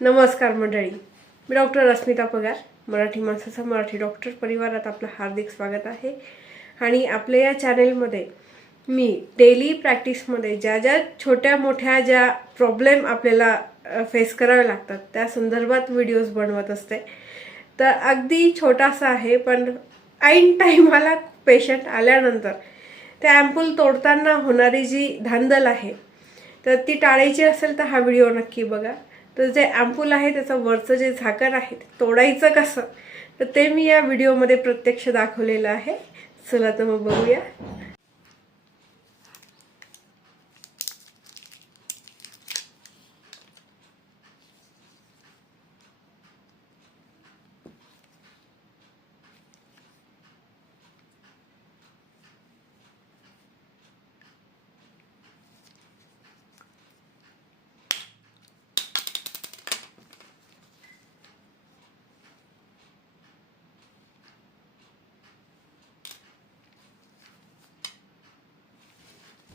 नमस्कार मंडळी. मी डॉक्टर अस्मिता पगार मराठी माणसाचा मराठी डॉक्टर परिवारात आपलं हार्दिक स्वागत आहे. आणि आपल्या या चॅनेलमध्ये मी डेली प्रॅक्टिसमध्ये ज्या ज्या छोट्या मोठ्या ज्या प्रॉब्लेम आपल्याला फेस करावे लागतात त्या संदर्भात व्हिडिओज बनवत असते. तर अगदी छोटासा आहे पण ऐन टाईमाला पेशंट आल्यानंतर त्या ॲम्पूल तोडताना होणारी जी धांदल आहे तर ती टाळायची असेल तर हा व्हिडिओ नक्की बघा. तर जे ॲम्पूल आहे त्याचं वरचं जे झाकण आहे ते तोडायचं कसं? तर ते मी या व्हिडिओमध्ये प्रत्यक्ष दाखवलेलं आहे. चला तर मग बघूया.